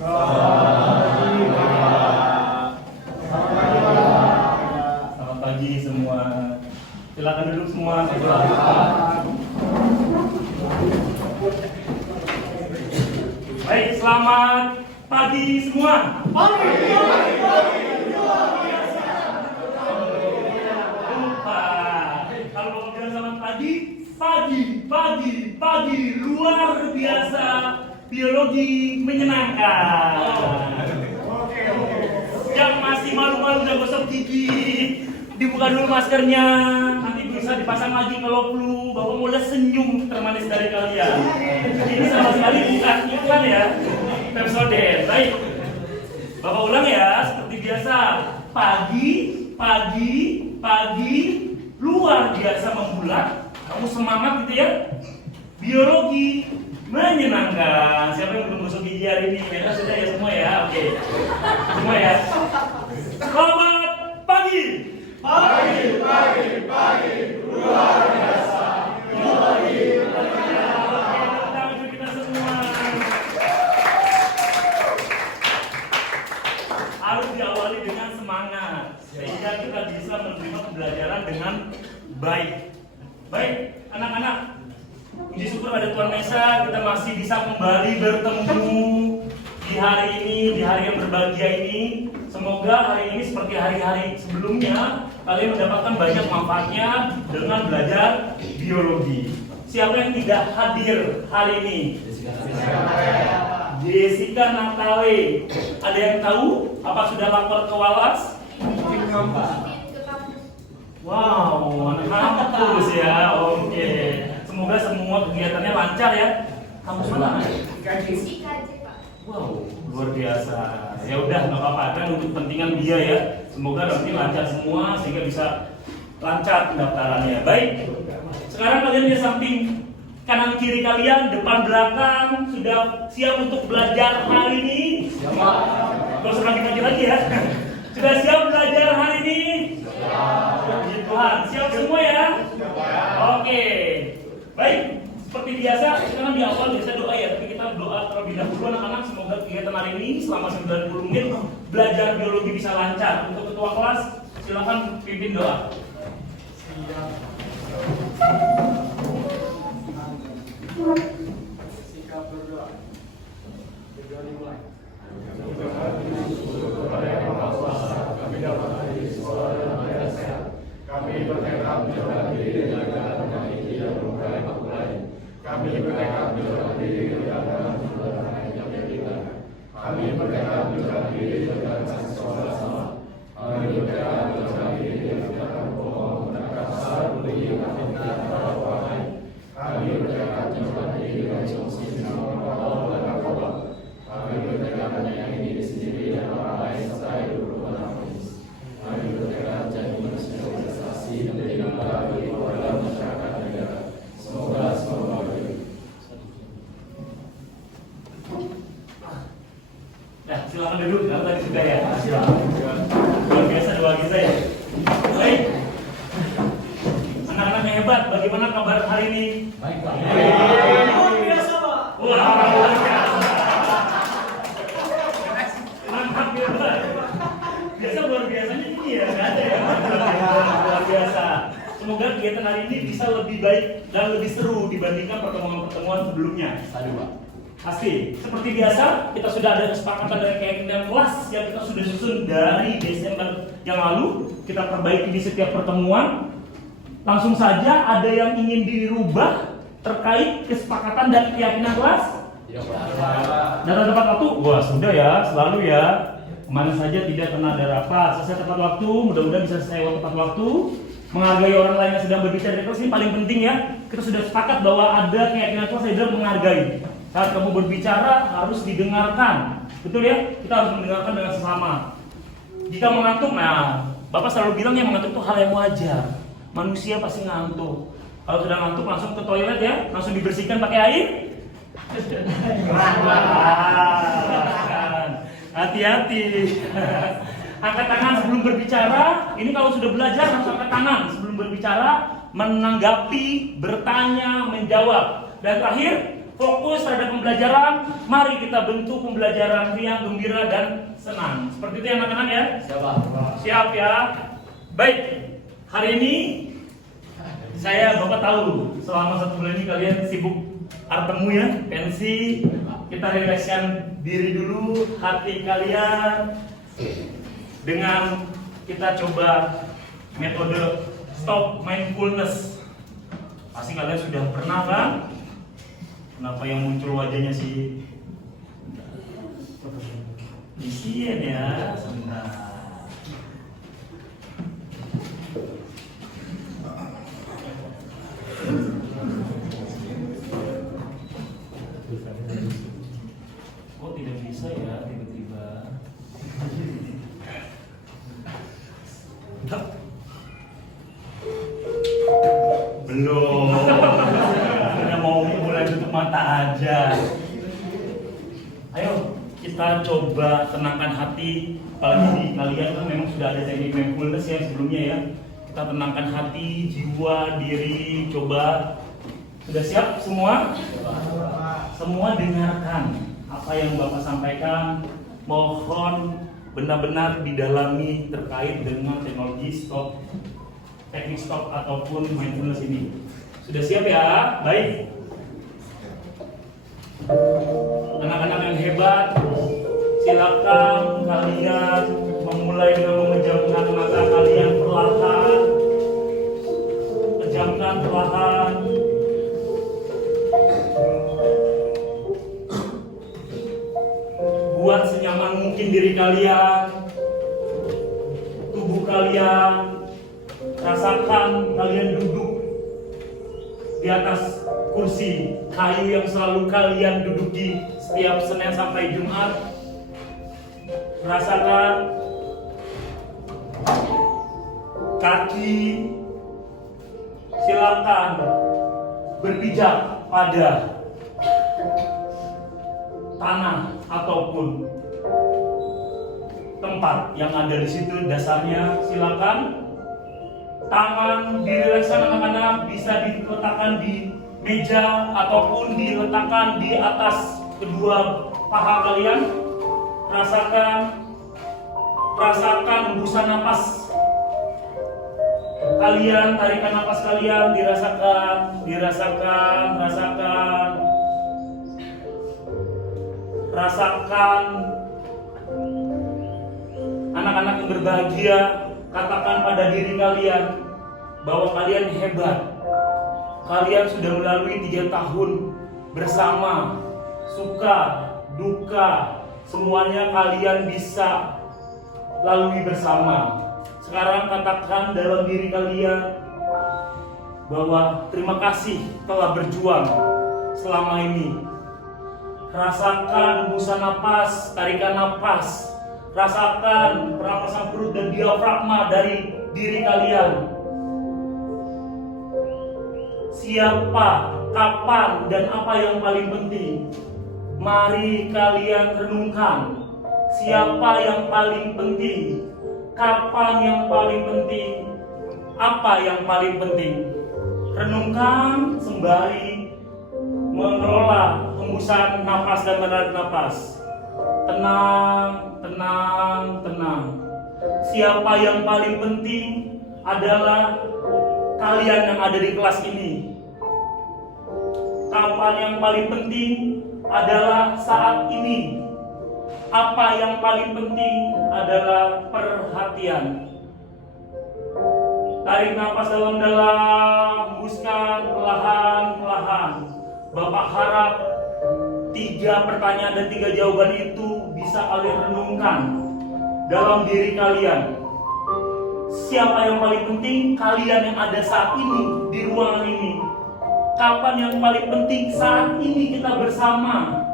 Selamat pagi semua. Silakan duduk semua. Baik, selamat pagi semua. Kalau mau bilang selamat pagi, luar biasa, biologi menyenangkan. Yang masih malu-malu udah gosok gigi, dibuka dulu maskernya, nanti bisa dipasang lagi kalau flu. Bapak mulai senyum termanis dari kalian. Ini sama sekali bukan iklan ya, Pepsodent. Baik, Bapak ulang ya, seperti biasa. Pagi, luar biasa membulat. Kamu semangat gitu ya. Biologi menyenangkan. Siapa yang belum gosok gigi hari ini? Mereka sudah ya semua ya. Oke, semua ya. Selamat pagi. Pagi, luar biasa. Biologi menyenangkan. Kita semua harus diawali dengan semangat sehingga kita bisa menerima pembelajaran dengan baik. Baik, anak-anak. Puji syukur pada Tuhan Mesa, kita masih bisa kembali bertemu di hari ini, di hari yang berbahagia ini. Semoga hari ini seperti hari-hari sebelumnya, kalian mendapatkan banyak manfaatnya dengan belajar biologi. Siapa yang tidak hadir hari ini? Jessica Natale. Ada yang tahu? Apa sudah lapor ke Walas? Wow, anak kampus ya. Oke. Semoga semua kegiatannya lancar ya. Kamu mana? IKJ, Pak. Wow, luar biasa. Ya udah, nggak apa-apa, kan untuk kepentingan dia ya. Semoga nanti lancar semua sehingga bisa lancar pendaftarannya. Baik. Sekarang kalian di samping kanan kiri kalian, depan belakang sudah siap untuk belajar hari ini? Siap. Kalau sudah lagi ya. Sudah siap belajar hari ini? Puji Tuhan. Siap semua ya? Oke. Baik, seperti biasa, sekarang di awal biasa doa ya, tapi kita doa terlebih dahulu anak-anak. Semoga kegiatan hari ini selama 90 menit belajar biologi bisa lancar. Untuk ketua kelas, silakan pimpin doa. Sikap berdoa. Berdoa dimulai. Kami bertekad menjaga diri dan negara kami tidak melukai aku lain. Kami bertekad menjaga diri dan negara kita. Kami bertekad menjaga diri dan kasih saudara sama. Kami bertekad menjaga diri dan tidak berbohong dan kasar beri kami tidak terlalu. Kami bertekad menjaga diri dan fungsi Allah dan narkoba. Kami bertekad menyayangi diri sendiri dan orang lain serta hidup berharmonis. Kami bertekad jadi manusia dan menjadi bagi warga masyarakat negara. Semoga semua baik. Nah, silakan duduk. Kalau tadi sudah ya. Luar biasa doa kita ya. Baik. Anak-anak yang hebat, bagaimana kabar hari ini? Baik, Pak. Luar biasa, Pak. Wah, luar biasa. Mantap ya, Pak. Biasa luar biasanya ini ya, nggak ada ya. Luar biasa. Semoga kegiatan hari ini bisa lebih baik dan lebih seru dibandingkan pertemuan-pertemuan sebelumnya. Aduh, Pak. Pasti, seperti biasa, kita sudah ada kesepakatan dari keyakinan kelas yang kita sudah susun dari Desember yang lalu. Kita perbaiki di setiap pertemuan. Langsung saja, ada yang ingin dirubah terkait kesepakatan dan keyakinan kelas? Tidak, Pak. Datang tepat waktu? Wah, sudah ya, selalu ya. Kemana saja tidak pernah ada rapat. Selesai tepat waktu, mudah-mudahan bisa selesai tepat waktu. Menghargai orang lain yang sedang berbicara di kelas ini paling penting ya. Kita sudah sepakat bahwa ada keyakinan kelas yang dalam menghargai. Saat kamu berbicara harus didengarkan, betul ya? Kita harus mendengarkan dengan sesama. Jika mengantuk, nah, Bapak selalu bilang yang mengantuk itu hal yang wajar. Manusia pasti ngantuk. Kalau sudah ngantuk langsung ke toilet ya, langsung dibersihkan pakai air. Hati-hati. Angkat tangan sebelum berbicara. Ini kalau sudah belajar harus angkat tangan sebelum berbicara, menanggapi, bertanya, menjawab. Dan terakhir, fokus terhadap pembelajaran. Mari kita bentuk pembelajaran riang, gembira, dan senang. Seperti itu ya anak-anak ya? Siap ya? Baik, hari ini Bapak tahu selama 1 bulan ini kalian sibuk artemu ya, pensi. Kita rilekskan diri dulu, hati kalian, dengan kita coba metode stop mindfulness. Pasti kalian sudah pernah kan? Kenapa yang muncul wajahnya si Isian ya? Sebentar. Oh tidak bisa ya tiba-tiba. Belum. Hanya mau mulai tutup mata aja. Ayo kita coba tenangkan hati. Apalagi di kalian kan memang sudah ada teknik mindfulness ya sebelumnya ya. Kita tenangkan hati, jiwa, diri. Coba. Sudah siap semua? Semua dengarkan apa yang Bapak sampaikan. Mohon benar-benar didalami terkait dengan teknologi stop, teknik stop ataupun mindfulness ini. Sudah siap ya? Baik. Anak-anak yang hebat, silakan kalian memulai dengan memejamkan mata kalian perlahan. Pejamkan perlahan. Buat senyaman mungkin diri kalian, tubuh kalian. Rasakan kalian duduk di atas kursi kayu yang selalu kalian duduki setiap Senin sampai Jumat. Rasakan kaki, silakan berpijak pada tanah ataupun tempat yang ada di situ dasarnya. Silakan tangan dirileksan anak-anak, bisa diletakkan di meja ataupun diletakkan di atas kedua paha kalian. Rasakan hembusan napas kalian, tarikan napas kalian, rasakan anak-anak yang berbahagia. Katakan pada diri kalian bahwa kalian hebat. Kalian sudah melalui 3 tahun bersama, suka, duka, semuanya kalian bisa lalui bersama. Sekarang katakan dalam diri kalian bahwa terima kasih telah berjuang selama ini. Rasakan hembusan napas, tarikan napas. Rasakan pernapasan perut dan diafragma dari diri kalian. Siapa, kapan, dan apa yang paling penting? Mari kalian renungkan. Siapa yang paling penting? Kapan yang paling penting? Apa yang paling penting? Renungkan sembari mengelola hembusan napas dan menarik napas. Tenang. Siapa yang paling penting adalah kalian yang ada di kelas ini. Kapan yang paling penting adalah saat ini. Apa yang paling penting adalah perhatian. Tarik nafas dalam-dalam, hembuskan perlahan-lahan. Bapak harap 3 pertanyaan dan 3 jawaban itu bisa kalian renungkan dalam diri kalian. Siapa yang paling penting? Kalian yang ada saat ini di ruangan ini. Kapan yang paling penting? Saat ini kita bersama.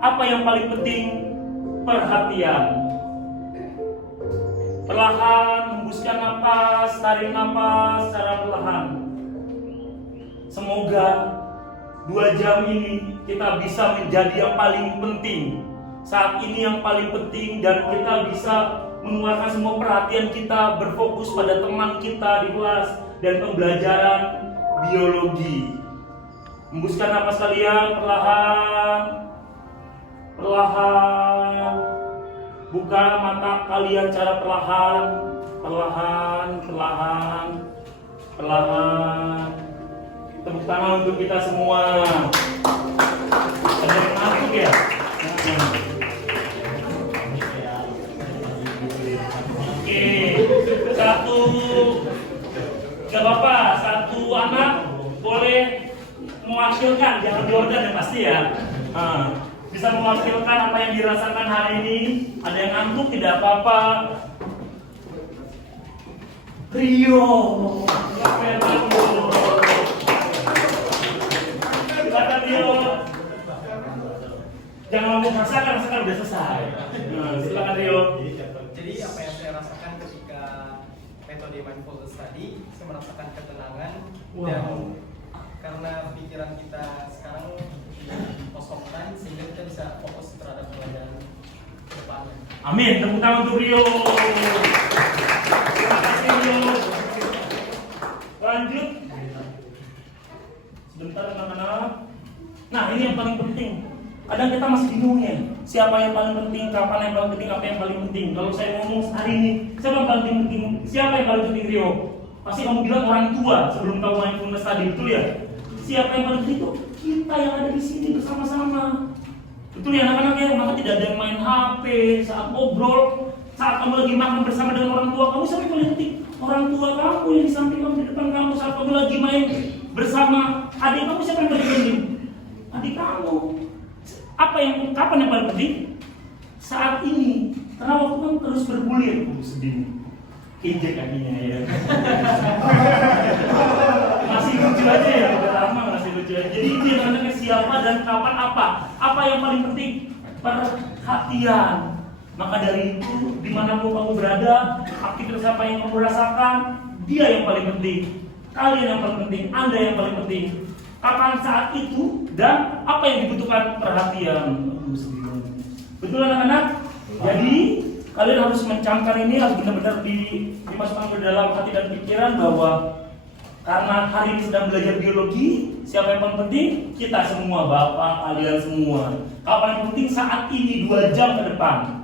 Apa yang paling penting? Perhatian. Perlahan hembuskan napas, tarik napas secara perlahan. Semoga 2 jam ini kita bisa menjadi yang paling penting. Saat ini yang paling penting, dan kita bisa mengeluarkan semua perhatian kita berfokus pada teman kita di kelas dan pembelajaran biologi. Hembuskan napas kalian perlahan. Perlahan. Buka mata kalian secara perlahan. Perlahan, perlahan. Perlahan. Tepuk tangan untuk kita semua. Ada yang ngantuk ya? Oke, satu, gak apa-apa, satu anak boleh mewakilkan, jangan Jordan ya pasti ya. Bisa mewakilkan apa yang dirasakan hari ini. Ada yang ngantuk tidak apa-apa. Rio, silakan Rio. Jangan ngomong rasakan udah selesai. Silakan Rio. Jadi apa yang saya rasakan ketika metode mindfulness tadi, saya merasakan ketenangan dan karena pikiran kita sekarang dikosongkan sehingga kita bisa fokus terhadap pelajaran ke depannya. Amin. Tepuk tangan untuk Rio. Terima kasih Rio. Lanjut. Sebentar anak-anak. Nah ini yang paling penting. Kadang kita masih bingung ya. Siapa yang paling penting? Kapan yang paling penting? Apa yang paling penting? Kalau saya ngomong hari ini, siapa yang paling penting? Siapa yang paling penting Rio? Pasti kamu bilang orang tua sebelum kamu mindfulness tadi, betul ya? Siapa yang paling penting itu? Kita yang ada di sini bersama-sama. Betul ya anak-anak ya? Maka tidak ada yang main HP saat ngobrol, saat kamu lagi makan bersama dengan orang tua kamu. Siapa yang paling penting? Orang tua kamu yang di samping kamu, di depan kamu. Saat kamu lagi main bersama adik kamu, siapa yang paling penting? Adik kamu. Kapan yang paling penting? Saat ini. Karena waktu kan terus bergulir. Sedih. Injek kakinya ya. Masih lucu aja ya, udah lama masih lucu aja. Jadi itu yang anaknya siapa dan kapan apa. Apa yang paling penting? Perhatian. Maka dari itu, dimanapun kamu berada, aktivitas apa yang kamu rasakan, dia yang paling penting. Kalian yang paling penting, Anda yang paling penting. Kapan saat itu dan apa yang dibutuhkan perhatian. Betul anak-anak? Jadi kalian harus mencamkan ini, harus benar-benar dimasukkan ke dalam hati dan pikiran bahwa karena hari ini sedang belajar biologi, siapa yang paling penting? Kita semua, Bapak, kalian semua. Apa yang penting saat ini 2 jam ke depan?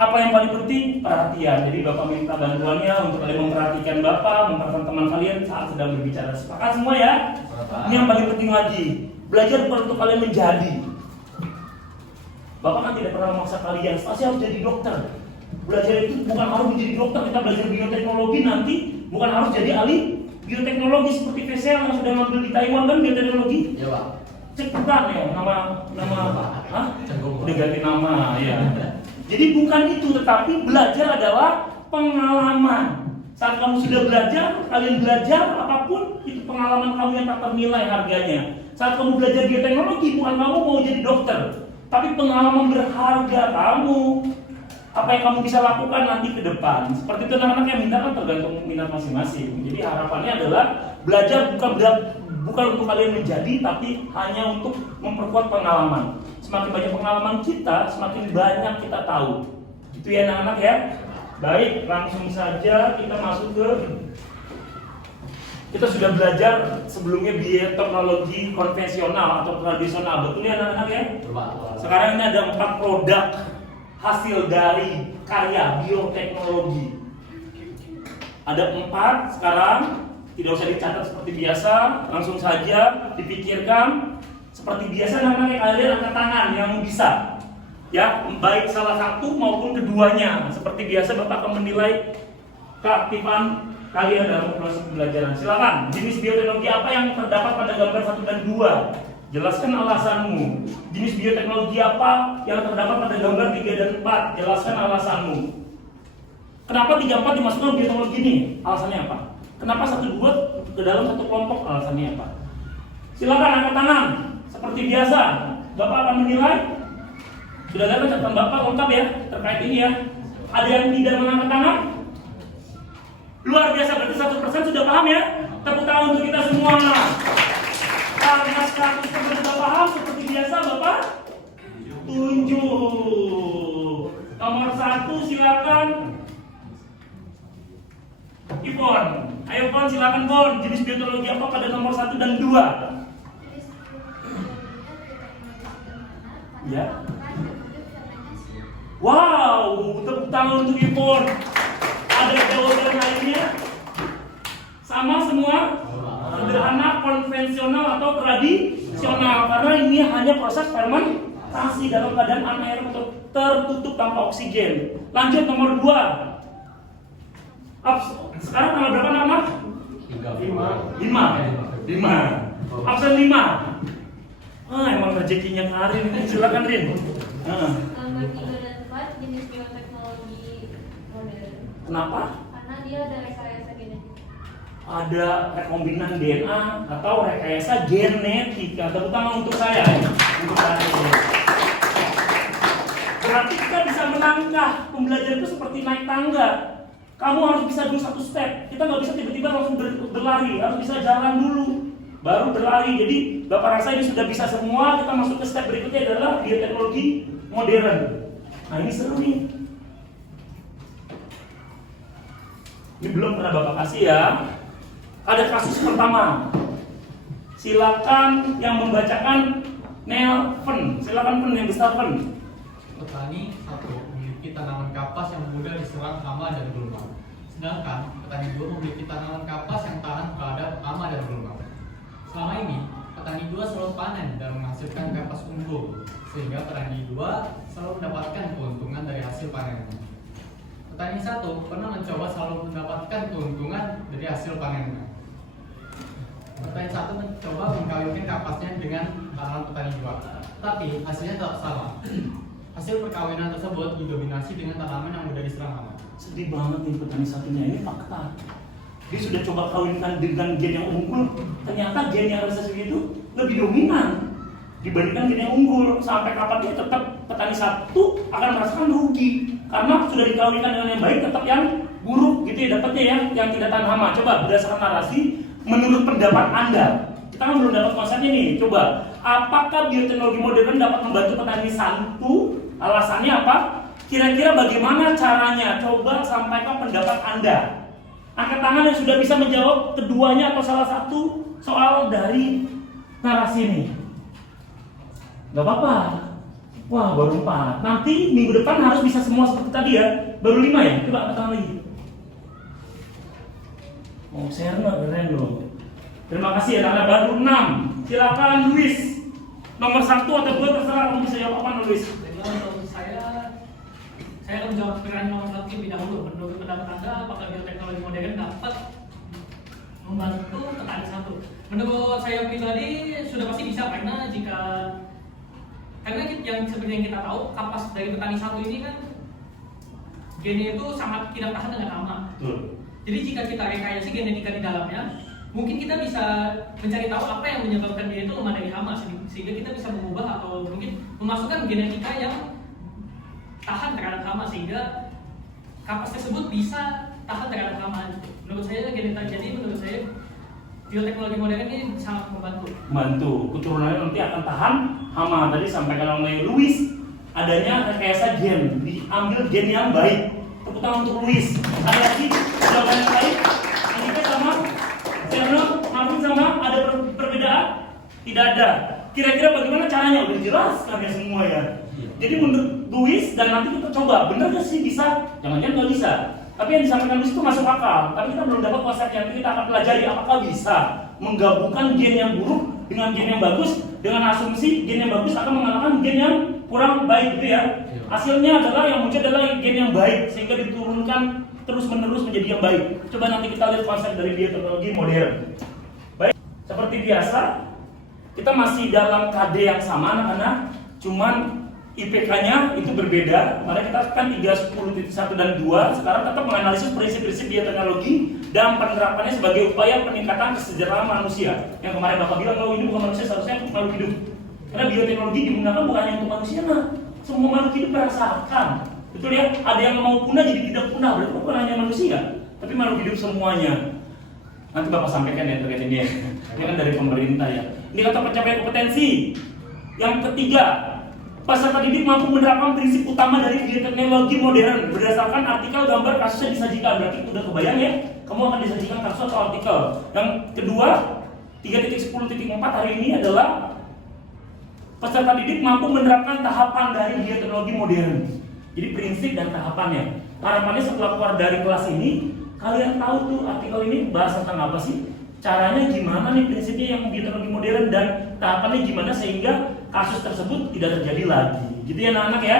Apa yang paling penting? Perhatian. Jadi Bapak minta bantuannya untuk kalian memperhatikan Bapak, memperhatikan teman kalian saat sedang berbicara. Sepakat semua ya? Ini yang paling penting lagi. Belajar bukan untuk kalian menjadi. Bapak kan tidak pernah memaksa kalian, pasti harus jadi dokter. Belajar itu bukan harus menjadi dokter. Kita belajar bioteknologi nanti bukan harus jadi ahli bioteknologi seperti Vesel yang sudah ngambil di Taiwan kan bioteknologi. Iya Pak. Cepetan ya nama Hah? Udah ganti nama ya. Jadi bukan itu, tetapi belajar adalah pengalaman. Saat kamu sudah belajar, kalian belajar apapun, itu pengalaman kamu yang tak ternilai harganya. Saat kamu belajar bioteknologi, bukan kamu mau jadi dokter, tapi pengalaman berharga kamu. Apa yang kamu bisa lakukan nanti ke depan. Seperti itu anak-anak yang minta kan tergantung minat masing-masing. Jadi harapannya adalah belajar bukan untuk kalian menjadi, tapi hanya untuk memperkuat pengalaman. Semakin banyak pengalaman kita, semakin banyak kita tahu. Itu ya anak-anak ya. Baik, langsung saja kita masuk ke. Kita sudah belajar sebelumnya bioteknologi konvensional atau tradisional. Betul ya anak-anak ya? Sekarang ini ada 4 produk hasil dari karya bioteknologi. Ada 4 sekarang. Tidak usah dicatat seperti biasa, langsung saja dipikirkan. Seperti biasa namanya kalian angkat tangan yang bisa, ya baik salah satu maupun keduanya. Seperti biasa Bapak akan menilai keaktifan kalian dalam proses pembelajaran. Silakan. Jenis bioteknologi apa yang terdapat pada gambar 1 dan 2? Jelaskan alasanmu. Jenis bioteknologi apa yang terdapat pada gambar 3 dan 4? Jelaskan alasanmu. Kenapa 3 4 dimasukkan bioteknologi ini? Alasannya apa? Kenapa 1 2 ke dalam satu kelompok? Alasannya apa? Silakan angkat tangan. Seperti biasa, Bapak akan menilai. Sudah ada catatan Bapak lengkap ya terkait ini ya. Ada yang tidak mengangkat tangan? Luar biasa, berarti 1% sudah paham ya. Tepuk tangan untuk kita semua. Karena 100% sudah paham, seperti biasa Bapak tunjuk. Nomor 1 silakan. Ipon. Ayo Pon, silakan Pon. Jenis bioteknologi apa pada nomor 1 dan 2? Ya. Makan dan hidup karena nasi. Wow, tepuk tangan untuk Ipon. Ada jawaban lainnya? Sama semua? Sederhana, konvensional atau tradisional? Karena ini hanya proses fermentasi dalam keadaan anaerob tertutup tanpa oksigen. Lanjut nomor 2. Sekarang tanggal berapa nama? 5. Absen 5. Emang rezekinya Karin ini. Silakan Rin. Nomor 3 dan 4 jenis bioteknologi modern. Kenapa? Karena dia ada rekayasa genetik. Ada rekombinan DNA atau rekayasa genetika. Tepuk tangan untuk saya. Untuk saya. Berarti kita bisa melangkah. Pembelajaran itu seperti naik tangga. Kamu harus bisa dulu satu step. Kita nggak bisa tiba-tiba langsung berlari. Harus bisa jalan dulu, baru berlari. Jadi Bapak rasa ini sudah bisa semua. Kita masuk ke step berikutnya adalah bioteknologi modern. Nah ini seru nih. Ini belum pernah Bapak kasih ya. Ada kasus pertama. Silakan yang membacakan Nelven. Silakan Pen yang besar Pen. Petani satu memiliki tanaman kapas yang mudah diserang hama dan gulma. Sedangkan petani 2 memiliki tanaman kapas yang tahan terhadap hama dan gulma. Selama ini, petani 2 selalu panen dan menghasilkan kapas unggul, sehingga petani 2 selalu mendapatkan keuntungan dari hasil panennya. Petani 1 pernah mencoba selalu mendapatkan keuntungan dari hasil panennya. Petani 1 mencoba mengkawinkan kapasnya dengan tanaman petani 2, tapi hasilnya tetap sama. Hasil perkawinan tersebut didominasi dengan tanaman yang mudah diserang hama. Sedih banget nih petani satunya, ini fakta. Dia sudah coba kawinkan dengan gen yang unggul, ternyata gen yang resesi itu lebih dominan dibandingkan gen yang unggul. Sampai kapan dia tetap petani satu akan merasakan rugi karena sudah dikawinkan dengan yang baik tetap yang buruk gitu ya dapatnya ya, yang tidak tahan hama. Coba berdasarkan narasi, menurut pendapat Anda, kita kan belum dapat konsepnya nih. Coba, apakah bioteknologi modern dapat membantu petani satu? Alasannya apa? Kira-kira bagaimana caranya? Coba sampaikan pendapat Anda. Angkat tangan yang sudah bisa menjawab keduanya atau salah satu soal dari narasi ini. Gak apa-apa. Wah, baru 4. Nanti minggu depan harus bisa semua seperti tadi ya. Baru 5 ya? Coba angkat tangan lagi. Oh, Serna keren loh. Terima kasih ya, Nana. Baru 6. Silakan Luis. Nomor 1 atau 2 terserah kamu bisa jawab apa Luis. Menurut saya akan menjawab pertanyaan nomor 1 lebih dahulu. Menurut pendapat Anda, apakah bioteknologi modern dapat membantu petani satu? Menurut saya pribadi sudah pasti bisa, karena yang seperti yang kita tahu, kapas dari petani satu ini kan gennya itu sangat tidak tahan dengan hama. Jadi jika kita rekayasa genetika di dalamnya, mungkin kita bisa mencari tahu apa yang menyebabkan dia itu lemah dari hama, sehingga kita bisa mengubah atau mungkin memasukkan genetika yang tahan terhadap hama, sehingga kapas tersebut bisa tahan terhadap hama. Menurut saya menurut saya bioteknologi modern ini sangat membantu. Keturunannya nanti akan tahan hama. Tadi sampaikan oleh Luis, adanya rekayasa gen, diambil gen yang baik. Tepuk tangan untuk Luis. Ada lagi jawaban yang lain? Ini sama Serno, Marvin sama ada perbedaan? Tidak ada. Kira-kira bagaimana caranya? Udah jelas kan ya semua ya. Jadi menurut Luis dan nanti kita coba, benar gak sih bisa? Jangan-jangan nggak bisa. Tapi yang disampaikan Luis itu masuk akal. Tapi kita belum dapat konsepnya. Nanti kita akan pelajari apakah bisa menggabungkan gen yang buruk dengan gen yang bagus, dengan asumsi gen yang bagus akan mengalahkan gen yang kurang baik gitu ya. Hasilnya adalah yang muncul adalah gen yang baik sehingga diturunkan terus-menerus menjadi yang baik. Coba nanti kita lihat konsep dari bioteknologi modern. Baik, seperti biasa kita masih dalam KD yang sama anak-anak, cuman IPK-nya itu berbeda. Mari kita kan 3.10.1 dan 2 sekarang tetap menganalisis prinsip-prinsip bioteknologi dan penerapannya sebagai upaya peningkatan kesejahteraan manusia. Yang kemarin Bapak bilang kalau ini bukan manusia, seharusnya makhluk hidup. Karena bioteknologi digunakan bukan hanya untuk manusia, nah semua makhluk hidup merasakan. Betul ya? Ada yang mau punah jadi tidak punah, berarti bukan hanya manusia, tapi makhluk hidup semuanya. Nanti Bapak sampaikan ya terkait ini ya. Ini kan dari pemerintah ya. Ini kata pencapaian kompetensi. Yang ketiga, peserta didik mampu menerapkan prinsip utama dari bioteknologi modern berdasarkan artikel gambar kasus yang disajikan. Berarti udah kebayang ya, kamu akan disajikan kasus atau artikel. Yang kedua, 3.10.4 hari ini adalah peserta didik mampu menerapkan tahapan dari bioteknologi modern. Jadi prinsip dan tahapannya. Harapannya setelah keluar dari kelas ini, kalian tahu tuh artikel ini bahas tentang apa sih? Caranya gimana nih prinsipnya yang bioteknologi modern dan tahapannya gimana sehingga kasus tersebut tidak terjadi lagi. Gitu ya anak-anak ya?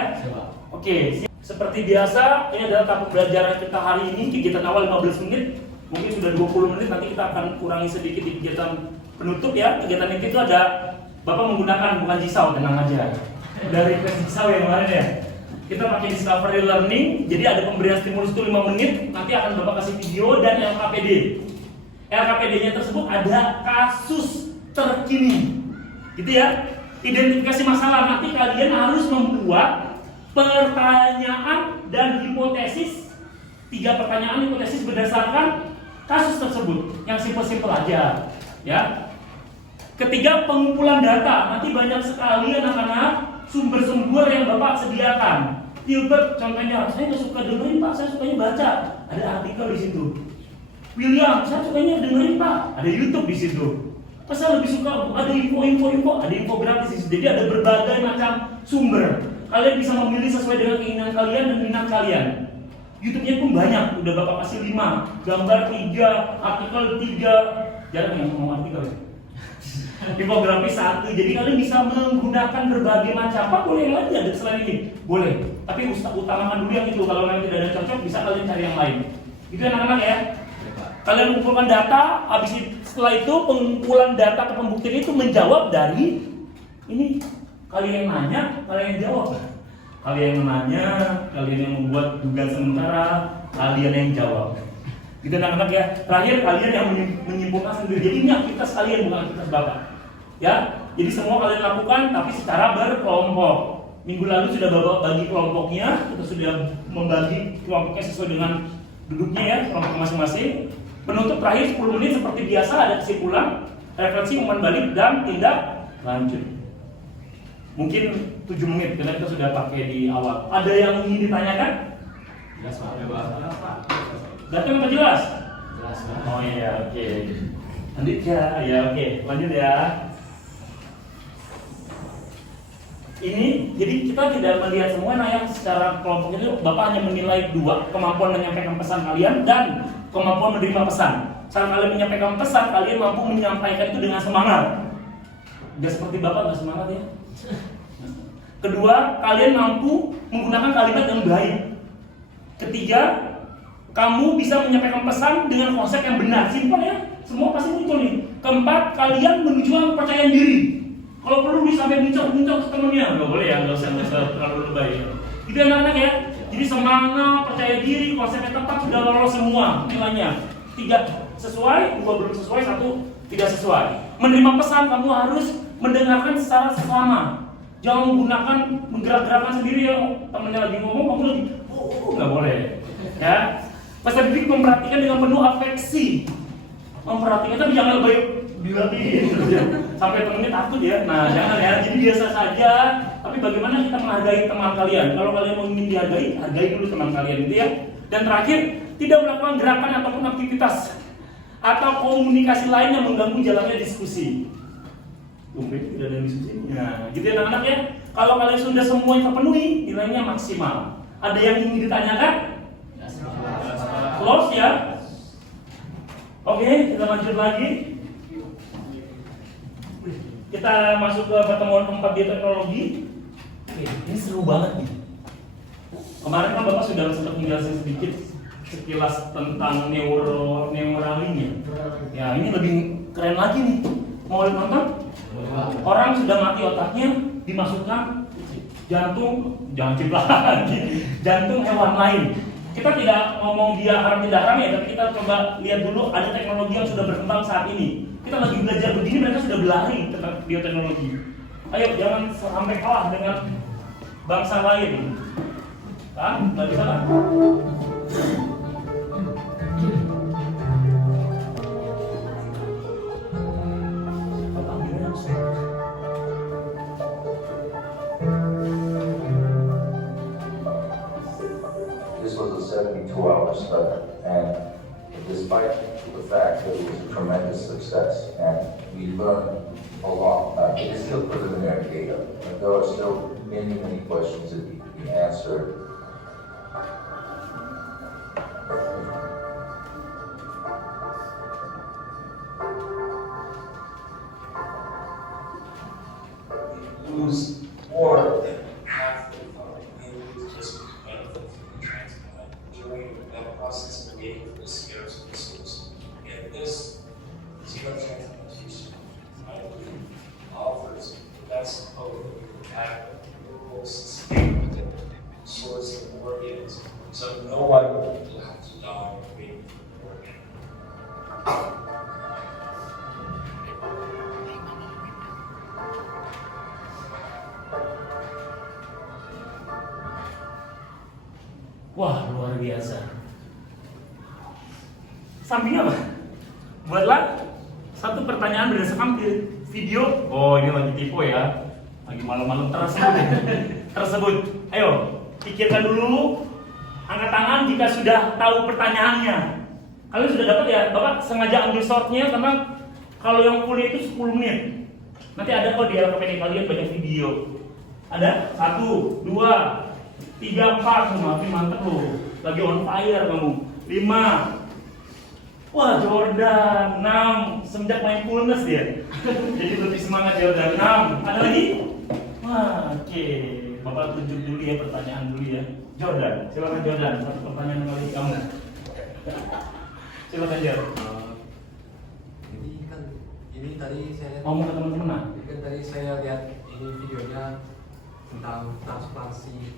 Oke, seperti biasa ini adalah tahap pembelajaran kita hari ini. Kegiatan awal 15 menit, mungkin sudah 20 menit, nanti kita akan kurangi sedikit di kegiatan penutup ya. Kegiatan itu ada Bapak menggunakan bukan Jisau, tenang aja. Dari Jisau yang kemarin ya. Kita pakai Discovery Learning, jadi ada pemberian stimulus itu 5 menit, nanti akan Bapak kasih video dan LKPD. LKPD-nya tersebut ada kasus terkini. Gitu ya. Identifikasi masalah, nanti kalian harus membuat pertanyaan dan hipotesis. 3 pertanyaan hipotesis berdasarkan kasus tersebut. Yang simpel-simpel aja, ya. Ketiga, pengumpulan data. Nanti banyak sekali anak-anak sumber-sumber yang Bapak sediakan. Gilbert contohnya, saya nggak suka dengerin Pak, saya sukanya baca. Ada artikel di situ. William, saya sukanya dengerin Pak, ada YouTube di situ. Pas saya lebih suka ada info, ada infografis di situ. Jadi ada berbagai macam sumber. Kalian bisa memilih sesuai dengan keinginan kalian dan minat kalian. YouTube-nya pun banyak, udah Bapak kasih 5, gambar 3, artikel 3, jarang yang ngomong artikel ya. Infografis 1, jadi kalian bisa menggunakan berbagai macam. Pak boleh yang lain ada selain ini? Boleh, tapi utamakan dulu yang itu. Kalau memang tidak ada cocok, bisa kalian cari yang lain. Itu anak-anak ya. Kalian mengumpulkan data, habis itu, setelah itu pengumpulan data ke pembuktian itu menjawab dari ini. Kalian yang nanya, kalian yang jawab. Kalian yang nanya, kalian yang membuat dugaan sementara, kalian yang jawab. Gitu anak-anak ya. Terakhir kalian yang menyimpulkan sendiri. Jadi ini aktivitas kalian bukan aktivitas Bapak. Ya, jadi semua kalian lakukan tapi secara berkelompok. Minggu lalu sudah Bapak bagi kelompoknya, kita sudah membagi kelompoknya sesuai dengan duduknya ya, kelompok masing-masing. Penutup terakhir 10 menit seperti biasa, ada kesimpulan, refleksi, umpan balik dan tindak lanjut. Mungkin 7 menit karena kita sudah pakai di awal. Ada yang ingin ditanyakan? Jelas Pak. Datang apa jelas? Jelas Pak. Oh iya, oke. Lanjut ya, oke. Lanjut ya. Ini, jadi kita tidak melihat semua yang secara kelompok itu. Bapak hanya menilai 2, kemampuan menyampaikan pesan kalian dan kemampuan menerima pesan. Saat kalian menyampaikan pesan, kalian mampu menyampaikan itu dengan semangat. Gak seperti Bapak gak semangat ya. Kedua, kalian mampu menggunakan kalimat yang baik. Ketiga, kamu bisa menyampaikan pesan dengan konsep yang benar. Simpel ya, semua pasti muncul nih. Keempat, kalian menunjukkan kepercayaan diri. Kalau perlu bisa sampai muncul ke temennya, nggak boleh ya, nggak usah terlalu lebay ya. Itu anak-anak ya. Jadi semangat, percaya diri, konsepnya tepat, sudah lolos semua nilainya. 3 sesuai, 2 belum sesuai, 1 tidak sesuai. Menerima pesan, kamu harus mendengarkan secara sesama. Jangan menggunakan menggerak-gerakkan sendiri ya. Temennya lagi ngomong, kamu lagi nggak boleh. Ya. Peserta didik memperhatikan dengan penuh afeksi. Memperhatikan tapi jangan lebay dilatih sampai temennya takut ya. Nah jangan ya, jadi biasa saja. Tapi bagaimana kita menghargai teman kalian? Kalau kalian mau ingin dihargai, hargai dulu teman kalian itu ya. Dan terakhir, tidak melakukan gerakan ataupun aktivitas atau komunikasi lain yang mengganggu jalannya diskusi. Mungkin tidak ada diskusi. Nah, gitu ya anak-anak ya. Kalau kalian sudah semua yang terpenuhi, nilainya maksimal. Ada yang ingin ditanyakan? Close ya. Oke, kita lanjut lagi. Kita masuk ke pertemuan keempat bioteknologi. Oke, ini seru banget nih. Kemarin kan Bapak sudah sempat menjelaskan sedikit sekilas tentang neuralinya. Ya, ini lebih keren lagi nih. Mau nonton? Orang sudah mati otaknya, dimasukkan jantung, jangan ciplak lagi, jantung hewan lain. Kita tidak ngomong dia haram tidak haram ya, tapi kita coba lihat dulu ada teknologi yang sudah berkembang saat ini. Kita lagi belajar begini, mereka sudah berlari tentang bioteknologi. Ayo jangan sampai kalah dengan bangsa lain. Kan? Nggak bisa kan? This was a 72-hour study, and despite the fact that it was a tremendous success, and we learned a lot. It is still preliminary data. There are still many, many questions that need to be answered. Lose more than half the maybe just benefit from the transplant during that process of getting the scarce resource. And this zero transplantation, I believe, offers the best hope that we will have a more sustainable source of organs, so no one will have to die waiting for an organ. Wah, luar biasa. Sampingnya apa? Buatlah satu pertanyaan berdasarkan video. Oh, ini lagi tipe ya. Lagi malam-malam tersebut. Ayo, pikirkan dulu. Angkat tangan jika sudah tahu pertanyaannya. Kalian sudah dapat ya? Bapak sengaja ambil shortnya karena kalau yang full itu 10 menit. Nanti ada kok di LKPD kalian banyak video. Ada? 1, 2, 3, 4, makin mantep loh. Lagi on fire kamu. 5. Wah, Jordan 6. Semenjak main Pulnes dia. Jadi lebih semangat Jordan 6. Ada lagi? Wah, oke. Bapak tunjuk dulu ya, pertanyaan dulu ya. Jordan, silakan Jordan. Satu pertanyaan lagi kamu. Silakan Jordan. Ini tadi saya Ngomong ke teman-teman. Ini kan tadi saya lihat ini videonya tentang transplantasi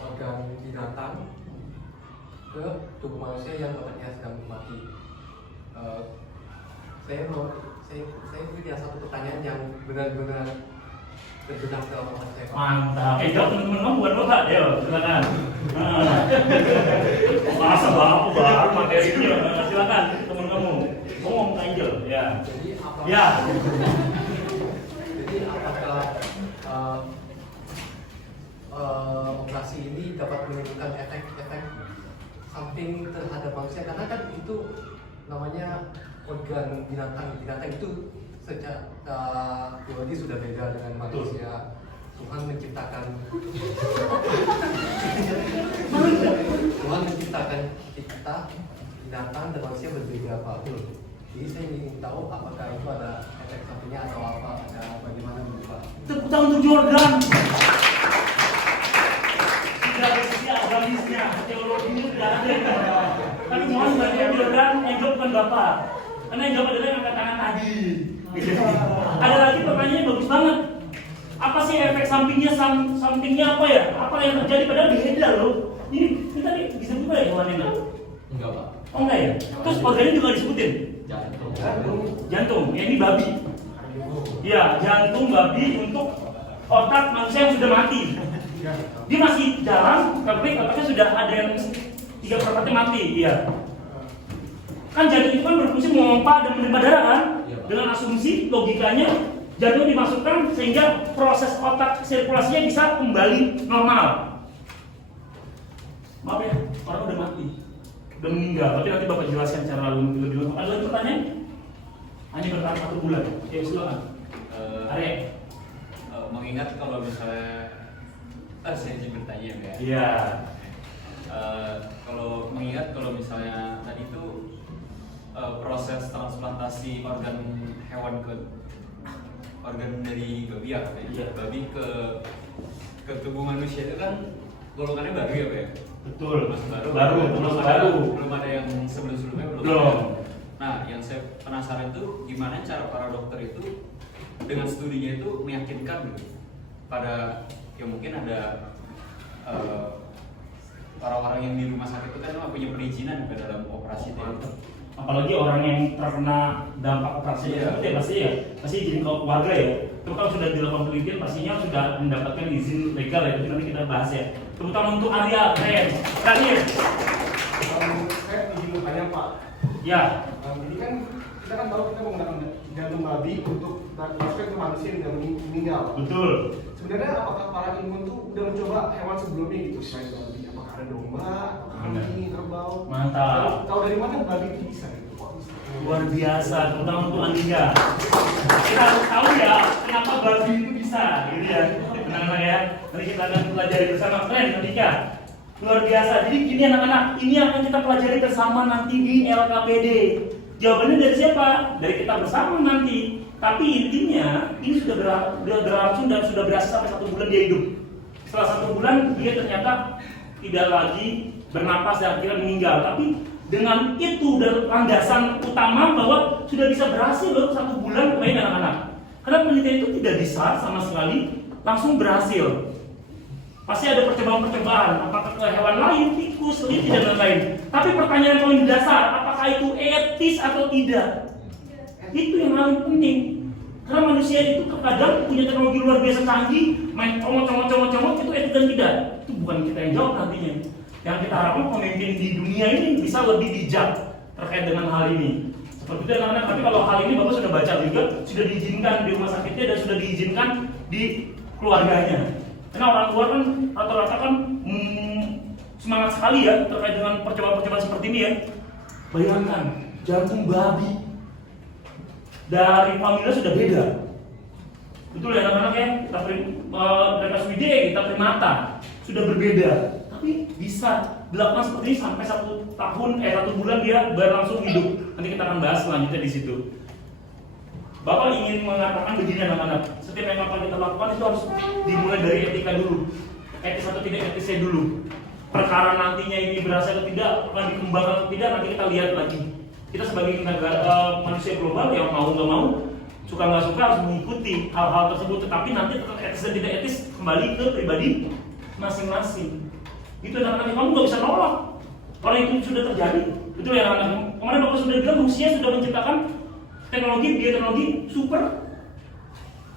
organ binatang ke tubuh manusia yang otaknya sedang mati. Saya punya satu pertanyaan yang benar-benar terbenak dalam otak saya. Mantap. Jawab teman-teman kamu bukan bapak, ya silakan. Masa bapak baru materinya, silakan teman kamu. Ngomong ke Angel, ya. Jadi apakah, Ya. jadi apakah operasi ini dapat menimbulkan efek-efek samping terhadap manusia, karena kan itu namanya organ binatang itu secara biologi sudah beda dengan manusia. Tuhan menciptakan kita binatang dan manusia berbeda, Pak. Jadi saya ingin tahu apakah itu ada efek sampingnya atau apa, ada bagaimana Pak? Tepuk tangan untuk Jordan. Tidak ada agamisnya, teologinya tidak ada. Tapi mohon banyak Jordan, yang jawab bukan bapak. Karena yang jawab adalah yang angkat tangan tadi. Ada lagi pertanyaannya bagus banget. Apa sih efek sampingnya? Sampingnya apa ya? Apa yang terjadi? Padahal beda loh. Ini tadi bisa juga ya hewannya? Enggak, Pak. Oh enggak ya? Terus organnya juga disebutin? Jantung. Ya ini babi. Ya, jantung babi untuk otak manusia yang sudah mati. Dia masih jalan, tapi otaknya sudah ada yang 3/4 mati. Iya. Kan jantung itu kan berfungsi memompa dan menerima darah kan? Dengan asumsi logikanya jantung dimasukkan sehingga proses otak sirkulasinya bisa kembali normal. Maaf ya, orang udah mati, udah meninggal. Tapi nanti bapak jelaskan secara lebih lengkap. Ada lagi pertanyaan? Hanya bertahan 1 bulan. Ya silakan. Arya. Mengingat kalau misalnya saya izin bertanya ya. Iya. Kalau mengingat kalau misalnya tadi itu proses transplantasi organ hewan ke organ dari babi ya katanya. Iya. Babi ke tubuh manusia itu kan golongannya baru ya, Pak ya? Betul. Masih baru. Belum ada yang sebelum-sebelumnya belum. Belum. Nah, yang saya penasaran itu gimana cara para dokter itu dengan studinya itu meyakinkan gitu pada ya mungkin ada orang-orang yang di rumah sakit itu kan memang punya perizinan ke dalam operasi itu. Apalagi orang yang terkena dampak operasi tersebut ya pasti izin ke keluarga ya. Itu kalau sudah dilakukan penelitian pastinya sudah mendapatkan izin legal ya. Itu nanti kita bahas ya. Terutama untuk Arya, keren. Saya izin bertanya Pak. Ya. Ini kan kita tahu kita menggunakan jantung babi untuk aspek manusia yang sudah meninggal. Betul. sebenarnya apakah para ilmuwan tuh udah mencoba hewan sebelumnya gitu selain babi? Apakah ada domba, kambing, kerbau? Mantap. Tahu dari mana babi itu bisa gitu? Kok bisa? Luar biasa, terutama untuk Andika. Kita harus tahu ya kenapa babi itu bisa, gitu ya. Tenang-tenang ya. Nanti kita akan pelajari bersama. Keren, Andika. Luar biasa. Jadi gini anak-anak, ini akan kita pelajari bersama nanti di LKPD. Jawabannya dari siapa? Dari kita bersama nanti. Tapi intinya ini sudah berlangsung dan sudah berhasil sampai 1 bulan dia hidup. Setelah 1 bulan dia ternyata tidak lagi bernapas dan akhirnya meninggal. Tapi dengan itu dan landasan utama bahwa sudah bisa berhasil loh 1 bulan main anak-anak. Karena penelitian itu tidak bisa sama sekali langsung berhasil. Pasti ada percobaan-percobaan, apakah ke hewan lain, tikus, kelinci dan lain-lain. Tapi pertanyaan paling dasar, apakah itu etis atau tidak? Itu yang paling penting. Karena manusia itu terkadang punya teknologi luar biasa canggih, main comot itu etis dan tidak. Itu bukan kita yang jawab nantinya. Yang kita harapkan pemimpin di dunia ini bisa lebih bijak terkait dengan hal ini. Seperti itu anak-anak. Tapi kalau hal ini Bapak sudah baca juga, sudah diizinkan di rumah sakitnya dan sudah diizinkan di keluarganya. Karena orang tua kan rata-rata kan semangat sekali ya terkait dengan percobaan-percobaan seperti ini ya. Bayangkan jantung babi dari familia sudah beda. Betul ya anak-anak ya, kita mereka swide, kita primata sudah berbeda. Tapi bisa dilakukan seperti ini sampai 1 bulan dia berlangsung hidup. Nanti kita akan bahas selanjutnya di situ. Bapak ingin mengatakan begini anak-anak, setiap yang akan kita lakukan itu harus dimulai dari etika dulu. Etis atau tidak etisnya dulu. Perkara nantinya ini berhasil atau tidak, akan dikembangkan atau tidak, nanti kita lihat lagi. Kita sebagai negara manusia global yang mau nggak mau, suka nggak suka harus mengikuti hal-hal tersebut. Tetapi nanti etis dan tidak etis kembali ke pribadi masing-masing. Itu anak-anak kamu nggak bisa nolak. Kalau itu sudah terjadi, itu ya anak-anak. Kemarin Bapak sudah bilang Rusia sudah menciptakan bioteknologi super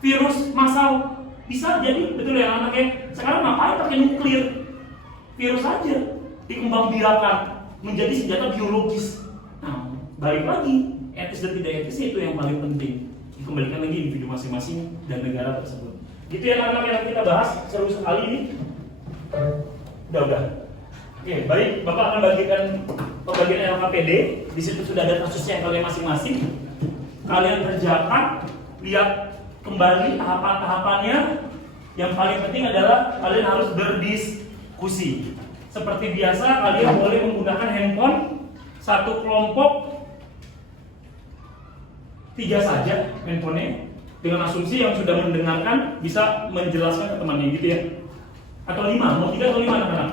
virus massal. Bisa jadi, betul ya anak-anaknya. Sekarang ngapain pakai nuklir? Virus saja dikembangbiakan menjadi senjata biologis. Nah, balik lagi, etis dan tidak etis itu yang paling penting. Dikembalikan lagi individu masing-masing dan negara tersebut. Gitu ya anak-anak yang kita bahas, seru sekali ini. Udah. Oke, baik. Bapak akan bagikan pembagian LKPD. Di situ sudah ada kasusnya yang kalian masing-masing. Kalian kerjakan, lihat kembali tahapan-tahapannya. Yang paling penting adalah kalian harus berdiskusi. Seperti biasa, kalian boleh menggunakan handphone satu kelompok 3 saja handphonenya, dengan asumsi yang sudah mendengarkan bisa menjelaskan ke temannya gitu ya. Atau 5, mau 3 atau 5 anak-anak?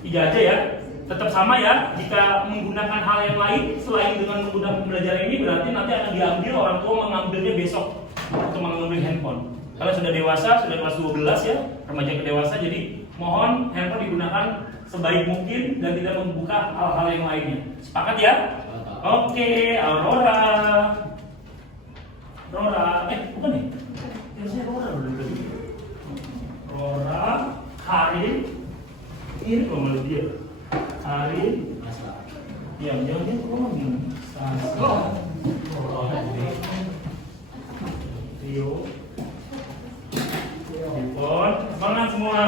3 aja ya. Tetap sama ya, jika menggunakan hal yang lain selain dengan menggunakan pembelajaran ini, berarti nanti akan diambil, orang tua mengambilnya besok untuk mengambil handphone. Kalian sudah dewasa, sudah kelas 12 ya, remaja ke dewasa, jadi mohon handphone digunakan sebaik mungkin dan tidak membuka hal-hal yang lainnya. Sepakat ya? Oke, Aurora, bukan nih? Biasanya Aurora dulu. Aurora, Karin, ini kalau dia. Karin, ya jangan ngomong. Rio, Ipon, semangat semua.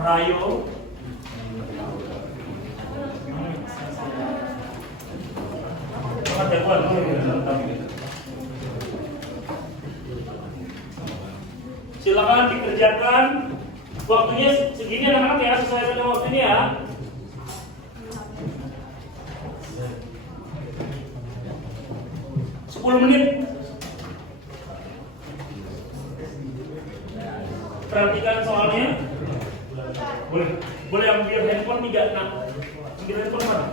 Rayo, semangat ya Puan. Silakan dikerjakan. Waktunya segini anak-anak ya, sesuai dengan waktunya ya. Menit. Perhatikan soalnya. Boleh ambil handphone 3. Nah, ambil handphone mana?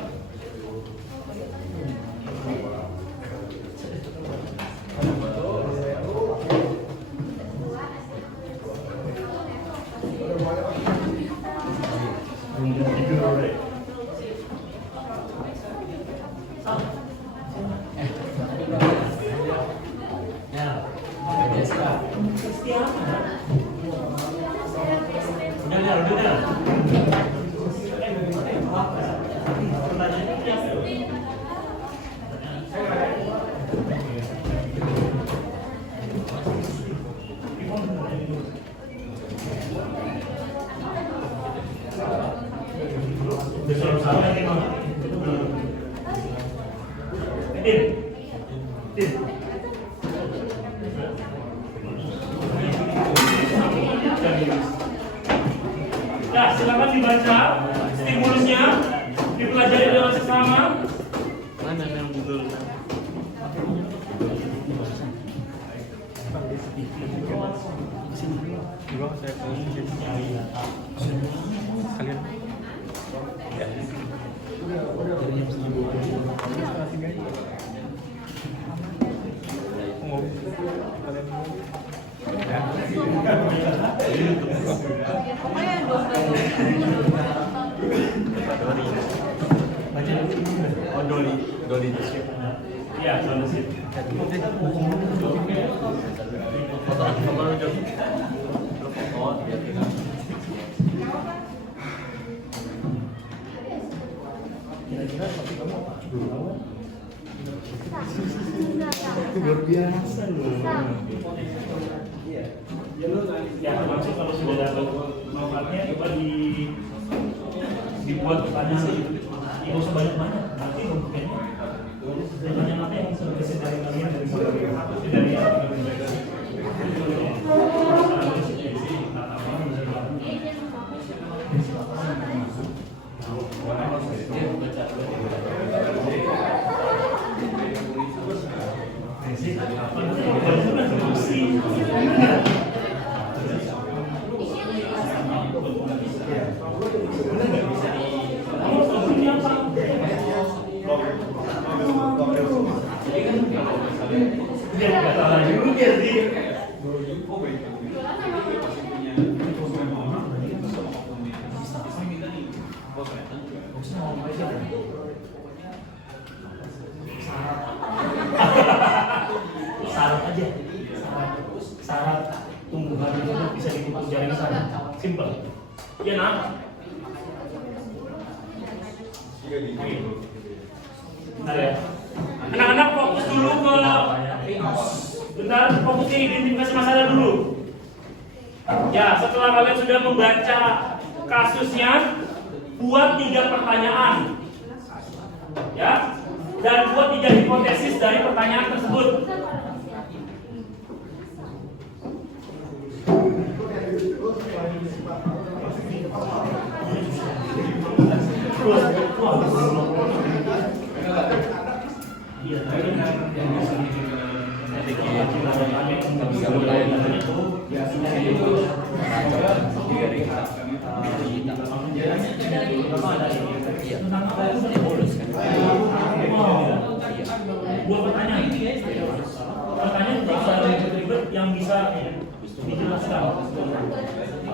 Besok salah ini mah. Tin. Ya, silakan dibaca stimulusnya, dipelajari dengan sesama. Mana yang betul? Doli itu sih. Ya, sudah sip. Luar biasa loh. Ya, termasuk kalau sudah dapat nomatnya coba dibuat pertanyaan. Tidak usah banyak-banyak. Nanti mungkin pertanyaan apa yang selesai dari kalian dari syarat aja, syarat tumbuhan itu bisa dipupuk jaring sana, simple. Ya nak. Bentar ya. Anak-anak fokus dulu ke bentar, fokus ke identifikasi masalah dulu. Ya, setelah kalian sudah membaca kasusnya, buat 3 pertanyaan. Ya, dan buat 3 hipotesis dari pertanyaan tersebut. Buat pertanyaan ribet yang bisa dijelaskan.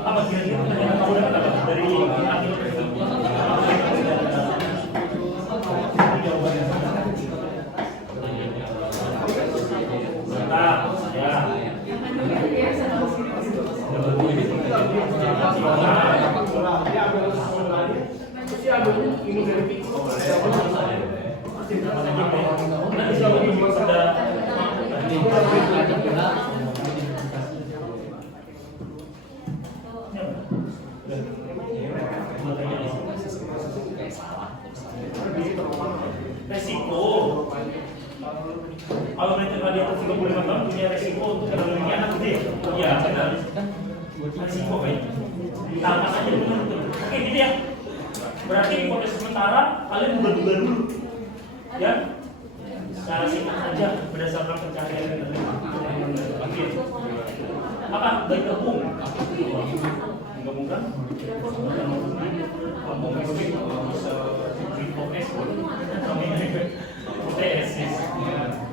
Apa kira-kira pertanyaan kamu dapat apa dari artikel tersebut? Bentar, ya. Resiko kalau mereka tadi atas 35 tahun punya resiko untuk kena memiliki anak gede. Iya benar. Resiko kan? Tambah saja benar betul. Oke gitu ya. Berarti hipotesis sementara kalian duga-duga dulu, ya. Secara singkat saja berdasarkan pencarian yang terima. Oke. Apa? Bergabung. Menggabungkan?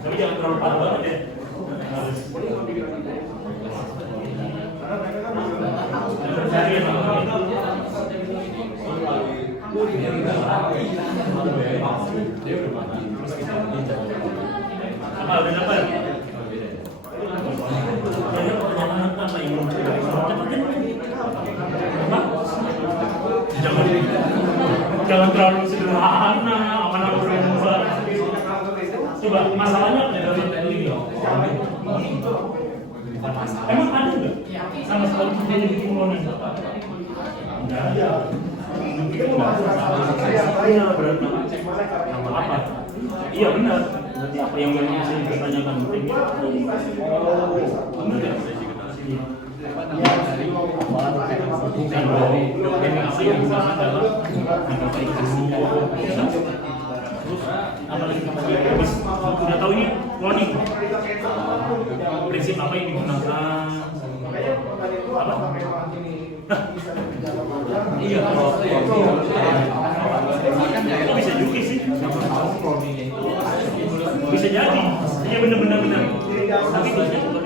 Tapi jangan terlalu parah banget ya. Apa udah dapat? Jangan terlalu sederhana, aman-aman. Coba masalahnya dari emang ada nggak? Sama sekali tidak jadi monis. Nggak ada. Iya, berarti apa? Iya benar. Berarti apa yang memang masih dipertanyakan? Benar ya? Bukan dari apa yang misalkan dalam terus apa lagi habis udah tahu ini cloning prinsip apa yang digunakan apa? Iya kalau bisa juga sih bisa jadi iya benar tapi banyak udah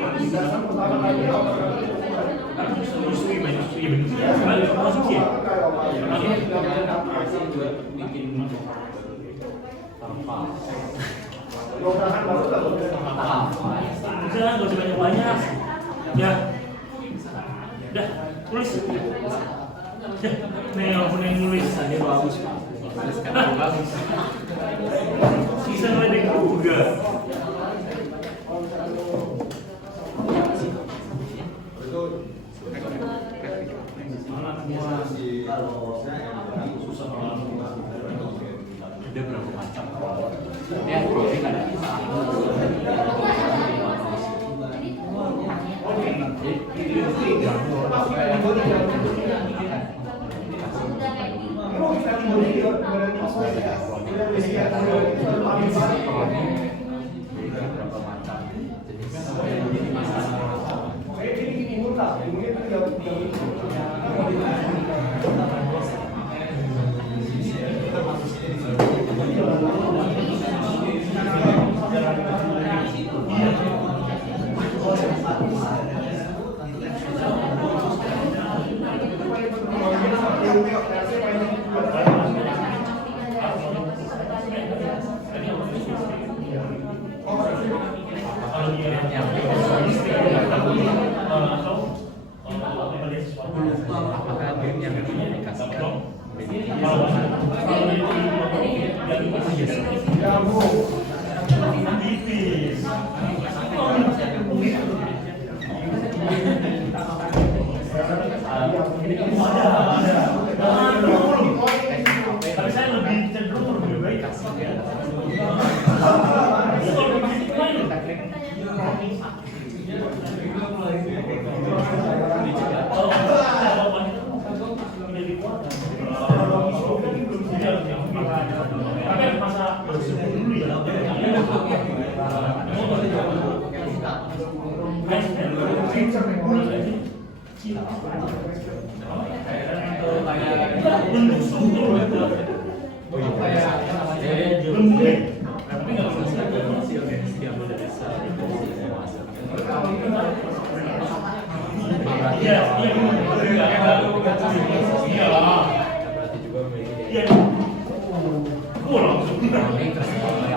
gak usah banyak-banyak ya udah tulis nih aku yang nulis tadi bagus bisa ngeledek juga Ada berapa macam? Ya, ini kan ada. Tapi saya lebih cenderung lebih baik